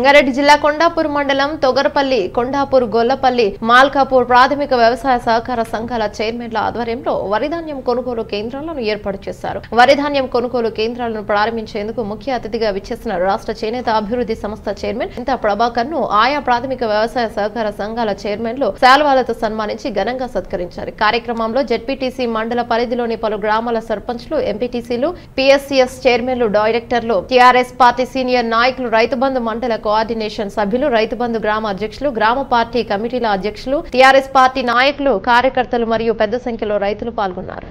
సంగారెడ్డి జిల్లా కొండాపూర్ మండలం తొగరపల్లి, కొండాపూర్, గొల్లపల్లి, మాల్కాపూర్ ప్రాథమిక వ్యవసాయ సహకార సంఘాల చైర్మన్ల ఆధ్వర్యంలో వరిధాన్యం కొనుగోలు కేంద్రాలను ఏర్పాటు చేశారు. వరిధాన్యం కొనుగోలు కేంద్రాలను ప్రారంభించేందుకు ముఖ్య అతిథిగా విచ్చేసిన రాష్ట్ర చేనేత అభివృద్ధి సంస్థ చైర్మన్ ఇంత ప్రభాకర్ ను ఆయా ప్రాథమిక వ్యవసాయ సహకార సంఘాల చైర్మన్లు శాల్వాలతో సన్మానించి ఘనంగా సత్కరించారు. కార్యక్రమంలో జెడ్పీటీసీ మండల పరిధిలోని పలు గ్రామాల సర్పంచ్లు, ఎంపీటీసీలు, పీఎస్సీఎస్ చైర్మన్లు, డైరెక్టర్లు, టీఆర్ఎస్ పార్టీ సీనియర్ నాయకులు, రైతు బంధు మండల కోఆర్డినేషన్ సభ్యులు, రైతు బంధు గ్రామ అధ్యక్షులు, గ్రామ పార్టీ కమిటీల అధ్యక్షులు, టీఆర్ఎస్ పార్టీ నాయకులు, కార్యకర్తలు మరియు పెద్ద సంఖ్యలో రైతులు పాల్గొన్నారు.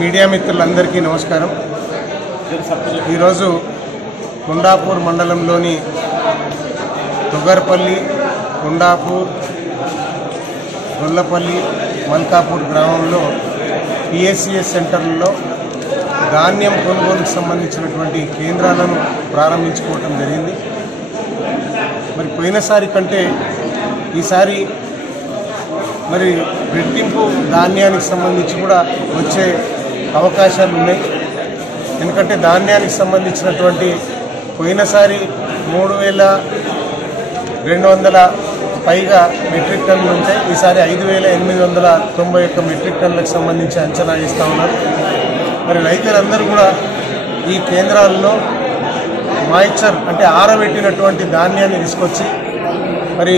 మీడియా మిత్రులందరికీ నమస్కారం. ఈరోజు కొండాపూర్ మండలంలోని తొగరపల్లి, కొండాపూర్, గొల్లపల్లి, మల్కాపూర్ గ్రామంలో పిఎస్సిఎస్ సెంటర్లలో ధాన్యం కొనుగోలుకు సంబంధించినటువంటి కేంద్రాలను ప్రారంభించుకోవటం జరిగింది. మరి పోయినసారి కంటే ఈసారి మరి రెట్టింపు ధాన్యానికి సంబంధించి కూడా వచ్చే అవకాశాలు ఉన్నాయి. ఎందుకంటే ధాన్యానికి సంబంధించినటువంటి పోయినసారి 3,200 పైగా మెట్రిక్ టన్నులు ఉంటాయి. ఈసారి 5,891 మెట్రిక్ టన్నులకు సంబంధించి అంచనా ఇస్తూ ఉన్నారు. మరి రైతులందరూ కూడా ఈ కేంద్రాల్లో మాయిశ్చర్ అంటే ఆరబెట్టినటువంటి ధాన్యాన్ని తీసుకొచ్చి మరి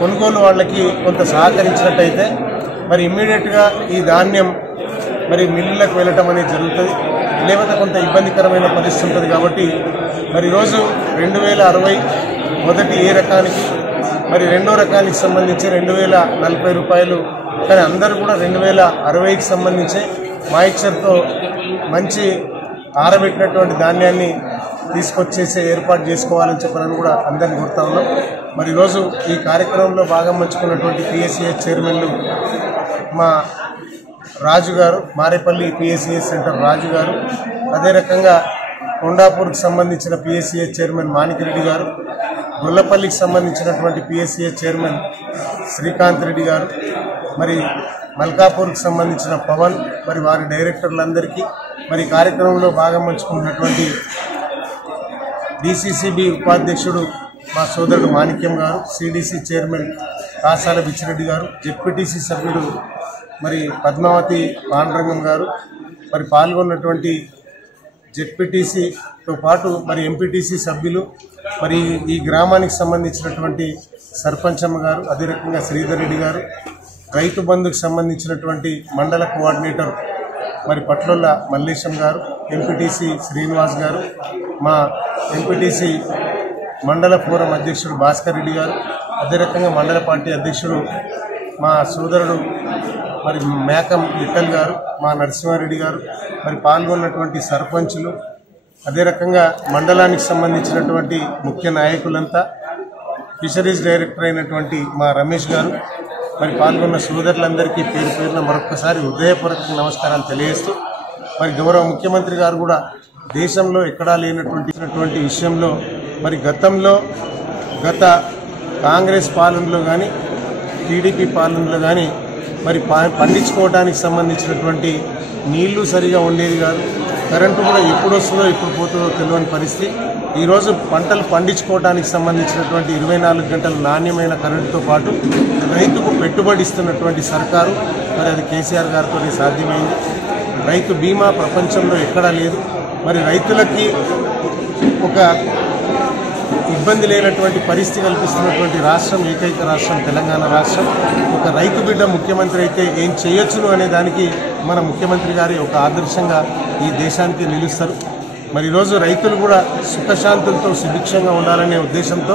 కొనుగోలు వాళ్ళకి కొంత సహకరించినట్టయితే మరి ఇమ్మీడియట్గా ఈ ధాన్యం మరి మిల్లులకు వెళ్ళటం అనేది జరుగుతుంది. లేకపోతే కొంత ఇబ్బందికరమైన పరిస్థితి ఉంటుంది. కాబట్టి మరి ఈరోజు 2060 మొదటి ఏ రకానికి, మరి రెండో రకానికి సంబంధించి 2,040 రూపాయలు. కానీ అందరూ కూడా 2,060కి సంబంధించి మాయిశ్చర్తో మంచి ఆరబెట్టినటువంటి ధాన్యాన్ని తీసుకొచ్చేసే ఏర్పాటు చేసుకోవాలని చెప్పాలని కూడా అందరినీ కోరుతా ఉన్నాం. మరి ఈరోజు ఈ కార్యక్రమంలో భాగం పంచుకున్నటువంటి పిఎస్సిఎస్ చైర్మన్లు మా రాజు గారు, మారేపల్లి పిఎస్సిఎస్ సెంటర్ రాజు గారు, అదే రకంగా కొండాపూర్కి సంబంధించిన పిఎస్సిఎస్ చైర్మన్ మాణిక్రెడ్డి గారు, గొల్లపల్లికి సంబంధించినటువంటి పిఎస్సిఎస్ చైర్మన్ శ్రీకాంత్ రెడ్డి గారు, మరి మల్కాపూర్కి సంబంధించిన పవన్, మరి వారి డైరెక్టర్లందరికీ, మరి కార్యక్రమంలో భాగం పంచుకున్నటువంటి డిసిసిబి ఉపాధ్యక్షుడు మా సోదరుడు మాణిక్యం గారు, సిడిసి చైర్మన్ కాసాల బిచ్చిరెడ్డి గారు, జెడ్పీటీసీ సభ్యుడు మరి పద్మావతి పాండురంగం గారు, మరి పాల్గొన్నటువంటి జెడ్పీటీసీతో పాటు మరి ఎంపీటీసీ సభ్యులు, మరి ఈ గ్రామానికి సంబంధించినటువంటి సర్పంచమ్మ గారు, అదే రకంగా శ్రీధర్ రెడ్డి గారు, రైతు బంధుకు సంబంధించినటువంటి మండల కోఆర్డినేటర్ మరి పట్లొల్ల మల్లేశం గారు, ఎంపీటీసీ శ్రీనివాస్ గారు, మా ఎంపీటీసీ మండల ఫోరం అధ్యక్షుడు భాస్కర్ రెడ్డి గారు, అదే రకంగా మండల పార్టీ అధ్యక్షుడు మా సోదరుడు మరి మేకం విఠల్ గారు, మా నరసింహారెడ్డి గారు, మరి పాల్గొన్నటువంటి సర్పంచులు, అదే రకంగా మండలానికి సంబంధించినటువంటి ముఖ్య నాయకులంతా, ఫిషరీస్ డైరెక్టర్ అయినటువంటి మా రమేష్ గారు, మరి పాల్గొన్న సోదరులందరికీ పేరు పేరున మరొకసారి హృదయపూర్వక నమస్కారాలు తెలియజేస్తూ, మరి గౌరవ ముఖ్యమంత్రి గారు కూడా దేశంలో ఎక్కడా లేనటువంటి విషయంలో మరి గత కాంగ్రెస్ పాలనలో కానీ టీడీపీ పాలనలో కానీ మరి పండించుకోవడానికి సంబంధించినటువంటి నీళ్లు సరిగా ఉండేది కాదు, కరెంటు కూడా ఎప్పుడు వస్తుందో ఎప్పుడు పోతుందో తెలియని పరిస్థితి. ఈరోజు పంటలు పండించుకోవడానికి సంబంధించినటువంటి 24 గంటల నాణ్యమైన కరెంటుతో పాటు రైతుకు పెట్టుబడి ఇస్తున్నటువంటి సర్కారు మరి అది కేసీఆర్ గారితో సాధ్యమైంది. రైతు బీమా ప్రపంచంలో ఎక్కడా లేదు. మరి రైతులకి ఒక ఇబ్బంది లేనటువంటి పరిస్థితి కల్పిస్తున్నటువంటి రాష్ట్రం ఏకైక రాష్ట్రం తెలంగాణ రాష్ట్రం. ఒక రైతు బిడ్డ ముఖ్యమంత్రి అయితే ఏం చేయొచ్చును అనే దానికి మన ముఖ్యమంత్రి గారి ఒక ఆదర్శంగా ఈ దేశానికి నిలుస్తారు. మరి ఈరోజు రైతులు కూడా సుఖశాంతులతో సుభిక్షంగా ఉండాలనే ఉద్దేశంతో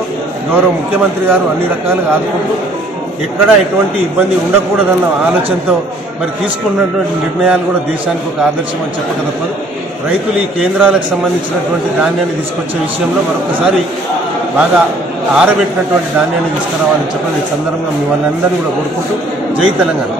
గౌరవ ముఖ్యమంత్రి గారు అన్ని రకాలుగా ఆదుకుంటూ ఎక్కడా ఎటువంటి ఇబ్బంది ఉండకూడదన్న ఆలోచనతో మరి తీసుకున్నటువంటి నిర్ణయాలు కూడా దేశానికి ఒక ఆదర్శం అని చెప్పక తప్పదు. రైతులు ఈ కేంద్రాలకు సంబంధించినటువంటి ధాన్యాన్ని తీసుకొచ్చే విషయంలో మరొకసారి బాగా ఆరబెట్టినటువంటి ధాన్యాన్ని తీసుకురావాలని చెప్పని ఈ సందర్భంగా మీ వాళ్ళందరినీ కూడా కోరుకుంటూ జై తెలంగాణ.